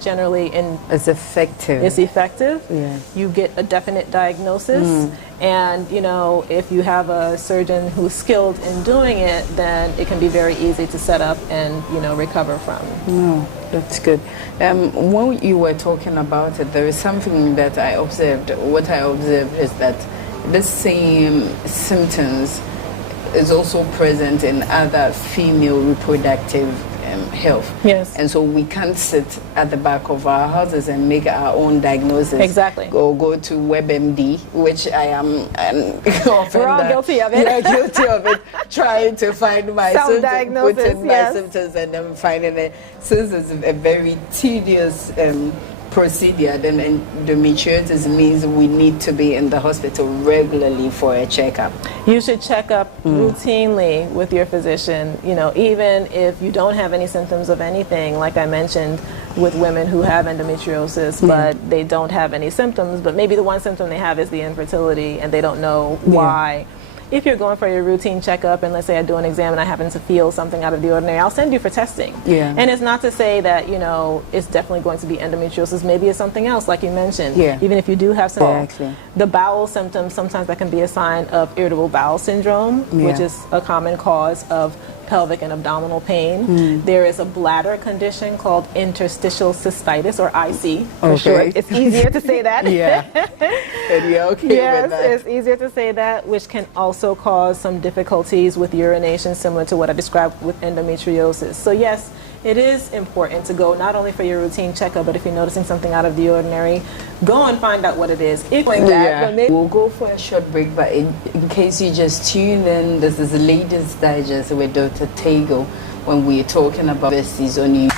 generally it's effective. It's effective. Yeah. You get a definite diagnosis, and you know, if you have a surgeon who's skilled in doing it, then it can be very easy to set up and, you know, recover from. No, that's good. When you were talking about it, there is something that I observed. What I observed is that the same symptoms is also present in other female reproductive health. Yes. And so we can't sit at the back of our houses and make our own diagnosis. Exactly. Or go to WebMD, which I am often. We're all guilty of it. Yeah, guilty of it. Trying to find my symptoms, put in my symptoms, and then finding it. Since it's a very tedious procedure, then endometriosis means we need to be in the hospital regularly for a checkup. You should check up routinely with your physician, you know, even if you don't have any symptoms of anything, like I mentioned with women who have endometriosis, but they don't have any symptoms, but maybe the one symptom they have is the infertility and they don't know why. If you're going for your routine checkup, and let's say I do an exam and I happen to feel something out of the ordinary, I'll send you for testing. Yeah. And it's not to say that, you know, it's definitely going to be endometriosis. Maybe it's something else, like you mentioned. Yeah. Even if you do have some, Exactly. the bowel symptoms, sometimes that can be a sign of irritable bowel syndrome, which is a common cause of pelvic and abdominal pain. There is a bladder condition called interstitial cystitis, or IC for short. It's easier to say that. Yeah. And you're okay with that? Yes, it's easier to say that, which can also cause some difficulties with urination, similar to what I described with endometriosis. So yes, it is important to go not only for your routine checkup, but if you're noticing something out of the ordinary, go and find out what it is. If like that, we'll go for a short break, but in case you just tuned in, this is the latest digest with Dr. Tego when we're talking about besties on you.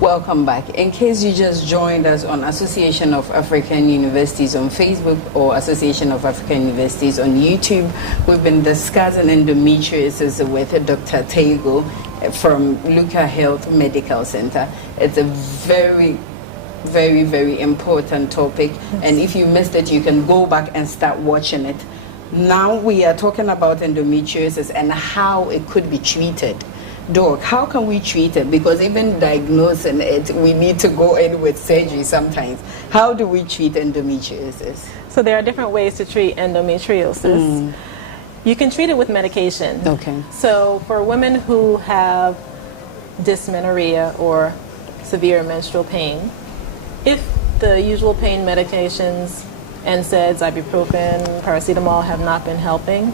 Welcome back. In case you just joined us on Association of African Universities on Facebook or Association of African Universities on YouTube, we've been discussing endometriosis with Dr. Tego from Luca Health Medical Center. It's a very, very important topic, and if you missed it, you can go back and start watching it. Now we are talking about endometriosis and how it could be treated. Doc, how can we treat it? Because even diagnosing it, we need to go in with surgery sometimes. How do we treat endometriosis? So there are different ways to treat endometriosis. You can treat it with medication. Okay. So for women who have dysmenorrhea or severe menstrual pain, if the usual pain medications, NSAIDs, ibuprofen, paracetamol have not been helping,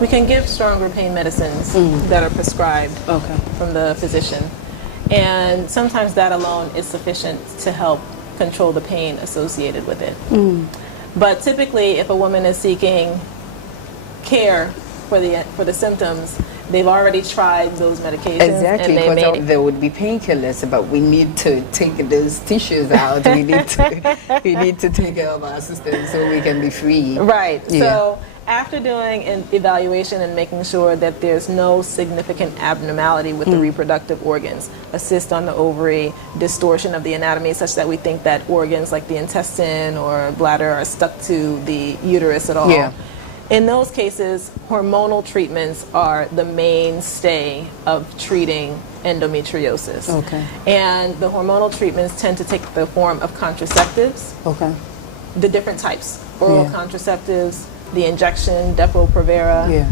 we can give stronger pain medicines that are prescribed from the physician. And sometimes that alone is sufficient to help control the pain associated with it. But typically, if a woman is seeking care for the symptoms, they've already tried those medications. Exactly, because there would be painkillers, but we need to take those tissues out. we need to take care of our system so we can be free. Right. Yeah. So after doing an evaluation and making sure that there's no significant abnormality with the reproductive organs, a cyst on the ovary, distortion of the anatomy such that we think that organs like the intestine or bladder are stuck to the uterus at all. Yeah. In those cases, hormonal treatments are the mainstay of treating endometriosis. Okay. And the hormonal treatments tend to take the form of contraceptives. Okay. The different types: oral contraceptives, the injection, Depo-Provera,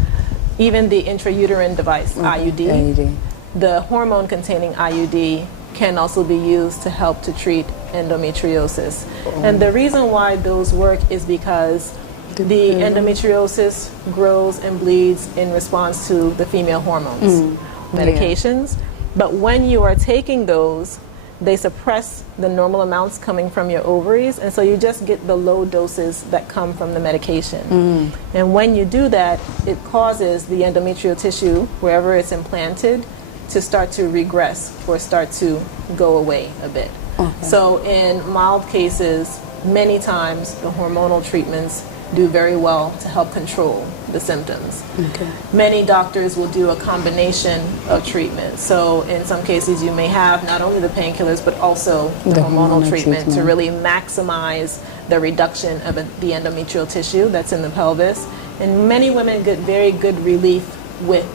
even the intrauterine device, IUD. The hormone-containing IUD can also be used to help to treat endometriosis. And the reason why those work is because the endometriosis grows and bleeds in response to the female hormones, medications. But when you are taking those, they suppress the normal amounts coming from your ovaries, and so you just get the low doses that come from the medication. And when you do that, it causes the endometrial tissue, wherever it's implanted, to start to regress or start to go away a bit. So in mild cases, many times the hormonal treatments do very well to help control the symptoms. Many doctors will do a combination of treatments. So in some cases you may have not only the painkillers but also the hormonal treatment to really maximize the reduction of the endometrial tissue that's in the pelvis. And many women get very good relief with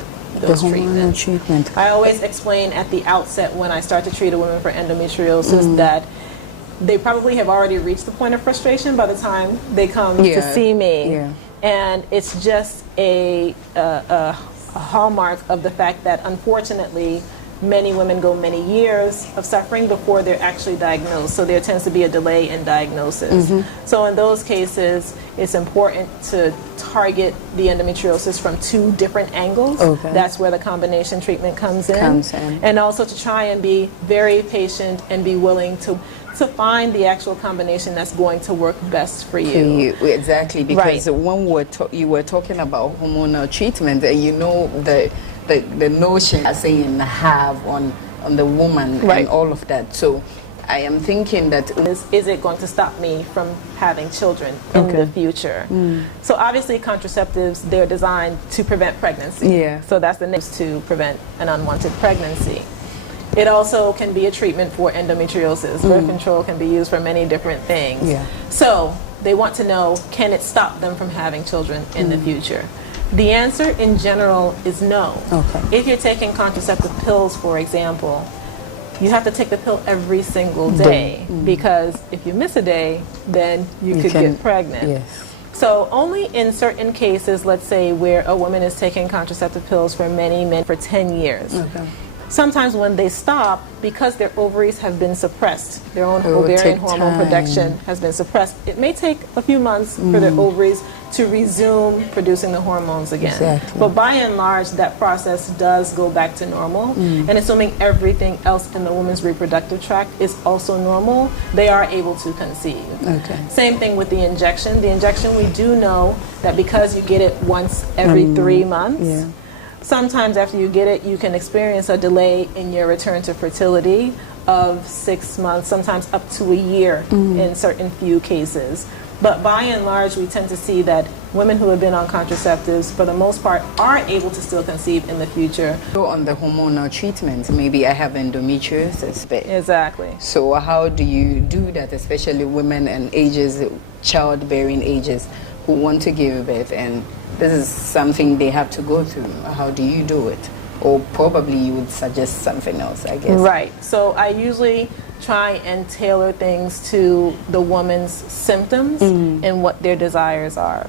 those treatments. I always explain at the outset when I start to treat a woman for endometriosis that they probably have already reached the point of frustration by the time they come to see me. And it's just a hallmark of the fact that unfortunately many women go many years of suffering before they're actually diagnosed. So there tends to be a delay in diagnosis. So in those cases, it's important to target the endometriosis from 2 different angles. That's where the combination treatment comes in. And also to try and be very patient and be willing to find the actual combination that's going to work best for you. Exactly, because when you were talking about hormonal treatment, you know the notion as saying have on the woman and all of that. So I am thinking that is it going to stop me from having children in the future? So obviously contraceptives, they're designed to prevent pregnancy. So that's the next to prevent an unwanted pregnancy. It also can be a treatment for endometriosis. Birth control can be used for many different things. So they want to know, can it stop them from having children in the future? The answer in general is no. If you're taking contraceptive pills, for example, you have to take the pill every single day because if you miss a day, then you could get pregnant. So only in certain cases, let's say where a woman is taking contraceptive pills for many men for 10 years. Sometimes when they stop, because their ovaries have been suppressed, their own ovarian hormone production has been suppressed, it may take a few months for their ovaries to resume producing the hormones again. But by and large, that process does go back to normal. And assuming everything else in the woman's reproductive tract is also normal, they are able to conceive. Same thing with the injection. The injection, we do know that because you get it once every 3 months, sometimes after you get it, you can experience a delay in your return to fertility of 6 months, sometimes up to a year in certain few cases. But by and large, we tend to see that women who have been on contraceptives, for the most part, are able to still conceive in the future. So on the hormonal treatment, maybe I have endometriosis. Exactly. So how do you do that, especially women and ages, childbearing ages, who want to give birth, and this is something they have to go through? How do you do it? Or probably you would suggest something else, I guess. So I usually try and tailor things to the woman's symptoms and what their desires are.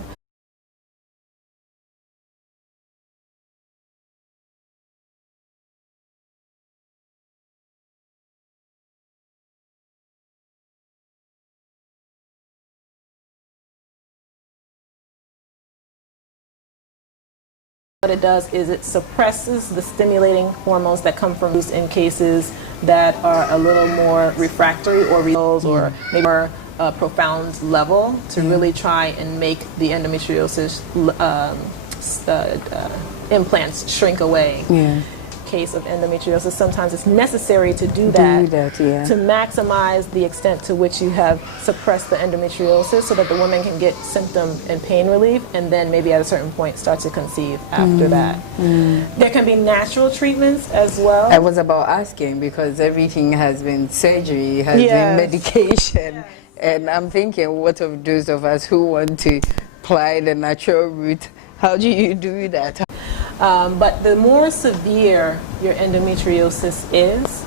What it does is it suppresses the stimulating hormones that come from use in cases that are a little more refractory or maybe more profound level to really try and make the endometriosis implants shrink away. Case of endometriosis, sometimes it's necessary to do that to maximize the extent to which you have suppressed the endometriosis so that the woman can get symptom and pain relief and then maybe at a certain point start to conceive after that. There can be natural treatments as well. I was about asking because everything has been surgery, has been medication, and I'm thinking what of those of us who want to apply the natural route? How do you do that? But the more severe your endometriosis is,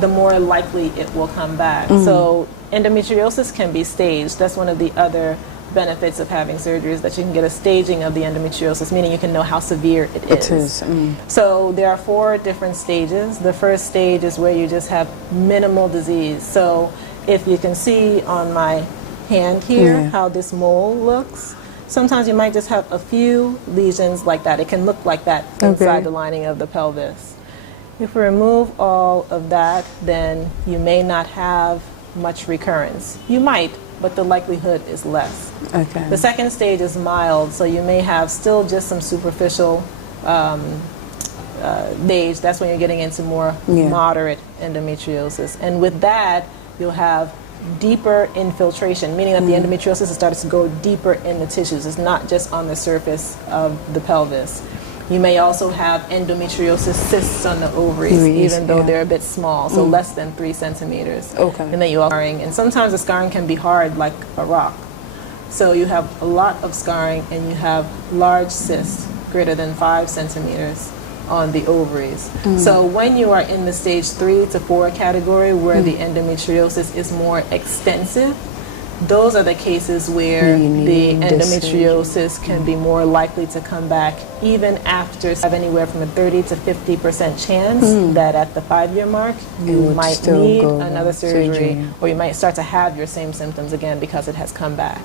the more likely it will come back. So endometriosis can be staged. That's one of the other benefits of having surgery is that you can get a staging of the endometriosis, meaning you can know how severe it is. It is. So there are 4 different stages. The first stage is where you just have minimal disease. So if you can see on my hand here how this mole looks, sometimes you might just have a few lesions like that. It can look like that inside the lining of the pelvis. If we remove all of that, then you may not have much recurrence. You might, but the likelihood is less. Okay. The second stage is mild, so you may have still just some superficial stage. That's when you're getting into more moderate endometriosis. And with that, you'll have deeper infiltration, meaning that the endometriosis has started to go deeper in the tissues. It's not just on the surface of the pelvis. You may also have endometriosis cysts on the ovaries, even though they're a bit small, so less than 3 centimeters. Okay. And then you have scarring, and sometimes the scarring can be hard, like a rock. So you have a lot of scarring, and you have large cysts, greater than 5 centimeters, on the ovaries. So when you are in the stage 3 to 4 category, where the endometriosis is more extensive, those are the cases where the endometriosis can be more likely to come back, even after have anywhere from a 30 to 50% chance that at the 5-year mark you might need another surgery, or you might start to have your same symptoms again because it has come back.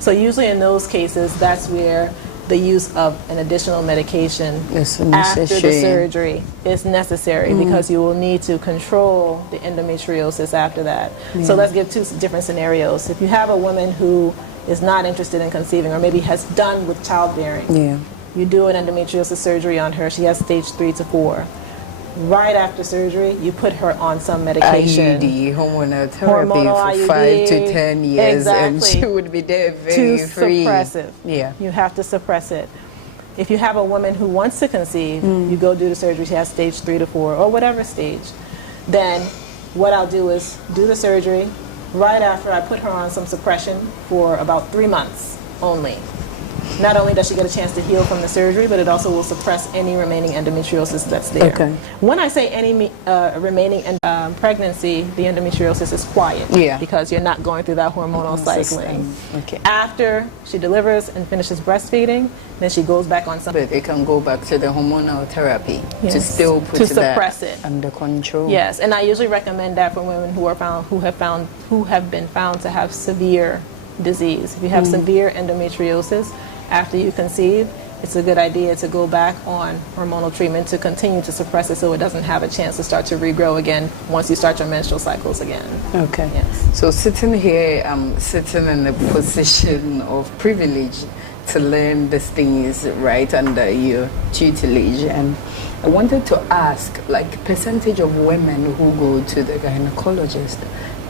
So usually in those cases, that's where the use of an additional medication after the surgery is necessary, because you will need to control the endometriosis after that. So let's give 2 different scenarios. If you have a woman who is not interested in conceiving, or maybe has done with childbearing, you do an endometriosis surgery on her, she has stage 3 to 4. Right after surgery, you put her on some medication. IUD, hormonal therapy for 5 to 10 years, and she would be there very free. Suppressive. You have to suppress it. If you have a woman who wants to conceive, you go do the surgery, she has stage 3 to 4, or whatever stage, then what I'll do is do the surgery. Right after, I put her on some suppression for about 3 months only. Not only does she get a chance to heal from the surgery, but it also will suppress any remaining endometriosis that's there. When I say any remaining pregnancy, the endometriosis is quiet, because you're not going through that hormonal cycling. After she delivers and finishes breastfeeding, then she goes back on something. But it can go back to the hormonal therapy to still put to suppress it under control. Yes, and I usually recommend that for women who have been found to have severe disease. If you have severe endometriosis after you conceive, it's a good idea to go back on hormonal treatment to continue to suppress it, so it doesn't have a chance to start to regrow again once you start your menstrual cycles again. So sitting here, I'm sitting in a position of privilege to learn these things right under your tutelage, and I wanted to ask, like, percentage of women who go to the gynecologist.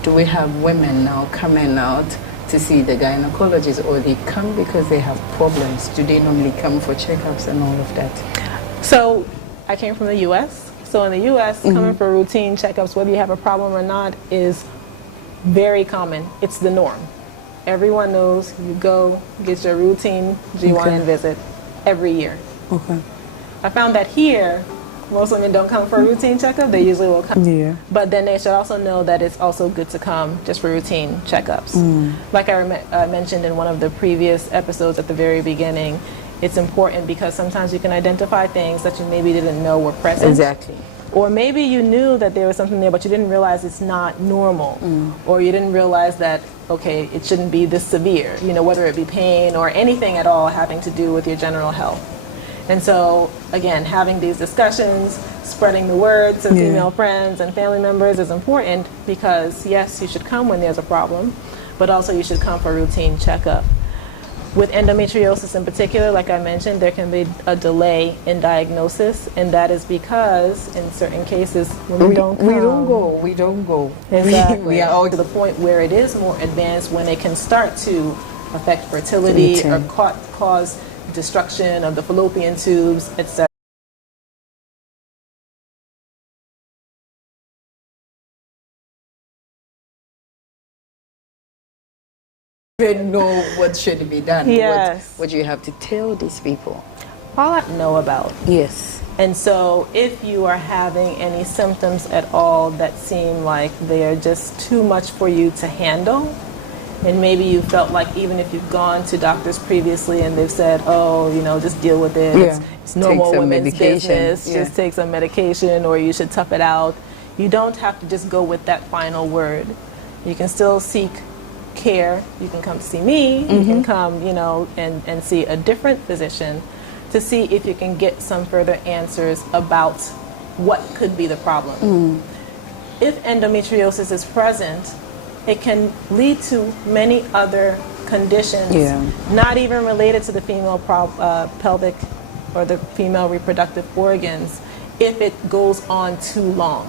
Do we have women now coming out to see the gynecologist, or they come because they have problems? Do they normally come for checkups and all of that? So I came from the U.S. So in the U.S., coming for routine checkups, whether you have a problem or not, is very common. It's the norm. Everyone knows you go get your routine GYN visit every year. I found that here, most women don't come for a routine checkup. They usually will come. But then they should also know that it's also good to come just for routine checkups. Like I mentioned in one of the previous episodes at the very beginning, it's important because sometimes you can identify things that you maybe didn't know were present. Or maybe you knew that there was something there, but you didn't realize it's not normal. Or you didn't realize that, okay, it shouldn't be this severe, you know, whether it be pain or anything at all having to do with your general health. And so, again, having these discussions, spreading the word to female friends and family members is important, because, yes, you should come when there's a problem, but also you should come for routine checkup. With endometriosis in particular, like I mentioned, there can be a delay in diagnosis, and that is because in certain cases women don't come. We don't go. Exactly. We are all to the point where it is more advanced, when it can start to affect fertility or cause destruction of the fallopian tubes, etc. Even know what should be done. What do you have to tell these people? All I know about. And so if you are having any symptoms at all that seem like they are just too much for you to handle, and maybe you felt like even if you've gone to doctors previously and they've said, oh, you know, just deal with it, it's normal women's business, just take some medication, or you should tough it out. You don't have to just go with that final word. You can still seek care. You can come to see me, you can come, you know, and see a different physician to see if you can get some further answers about what could be the problem. If endometriosis is present, it can lead to many other conditions, not even related to the female pelvic or the female reproductive organs, if it goes on too long.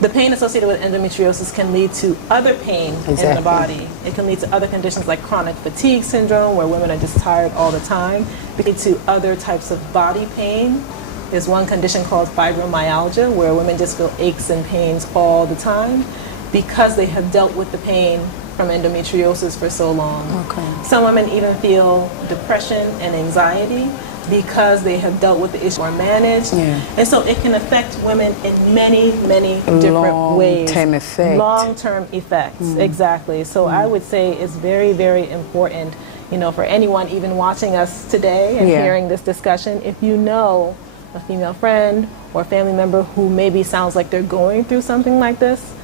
The pain associated with endometriosis can lead to other pain in the body. It can lead to other conditions like chronic fatigue syndrome, where women are just tired all the time. It can lead to other types of body pain. There's one condition called fibromyalgia, where women just feel aches and pains all the time because they have dealt with the pain from endometriosis for so long. Some women even feel depression and anxiety because they have dealt with the issue or managed. And so it can affect women in many, many different ways. Long-term effects. Long-term effects, exactly. So I would say it's very, very important, you know, for anyone even watching us today and hearing this discussion, if you know a female friend or family member who maybe sounds like they're going through something like this,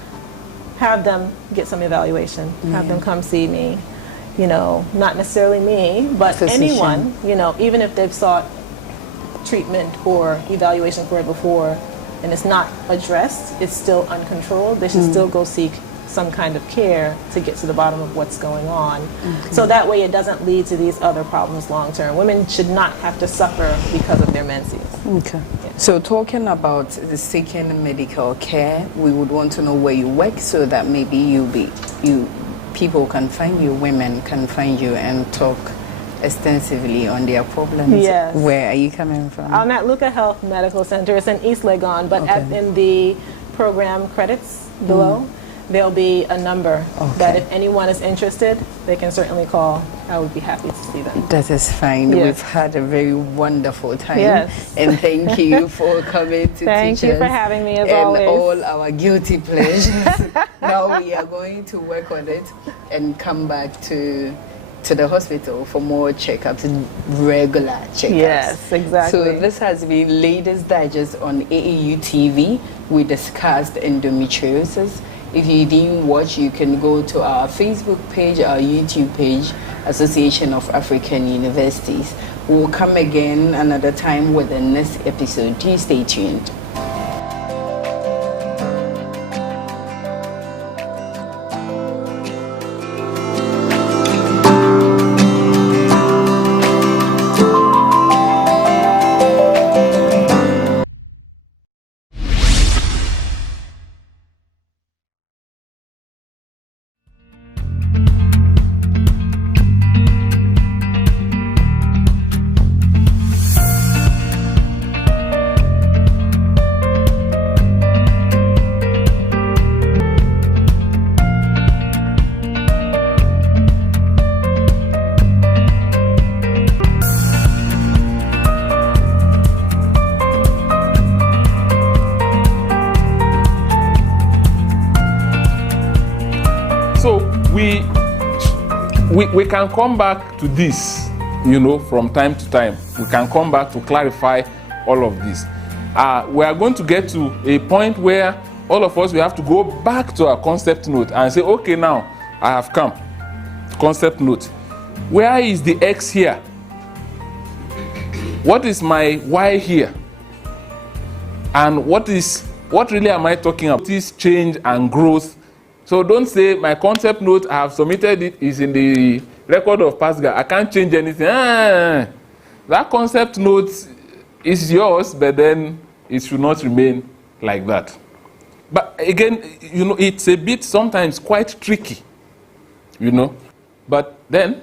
have them get some evaluation. Have them come see me. You know, not necessarily me, but anyone, you know, even if they've sought treatment or evaluation for it before and it's not addressed, it's still uncontrolled, they should still go seek some kind of care to get to the bottom of what's going on. So that way it doesn't lead to these other problems long term. Women should not have to suffer because of their menses. So talking about the seeking medical care, we would want to know where you work so that maybe people can find you, women can find you and talk extensively on their problems. Where are you coming from? I'm at Luca Health Medical Center. It's in East Legon, but in the program credits below, there'll be a number that if anyone is interested, they can certainly call. I would be happy to see them. That is fine. We've had a very wonderful time. And thank you for coming to Thank teach you us for having me as and always. all our guilty pleasures. Now we are going to work on it and come back to the hospital for more checkups, regular checkups. Yes, exactly. So this has been Ladies Digest on Aau TV. We discussed endometriosis. If you didn't watch, you can go to our Facebook page, our YouTube page, Association of African Universities. We'll come again another time with the next episode. Please stay tuned. We can come back to this, you know, from time to time. We can come back to clarify all of this. We are going to get to a point where all of us, we have to go back to our concept note and say, okay, now I have come. Concept note. Where is the X here? What is my Y here? And what really am I talking about? This change and growth. So don't say my concept note, I have submitted it, is in the record of PASGA. I can't change anything. That concept note is yours, but then it should not remain like that. But again, you know, it's a bit sometimes quite tricky, you know. But then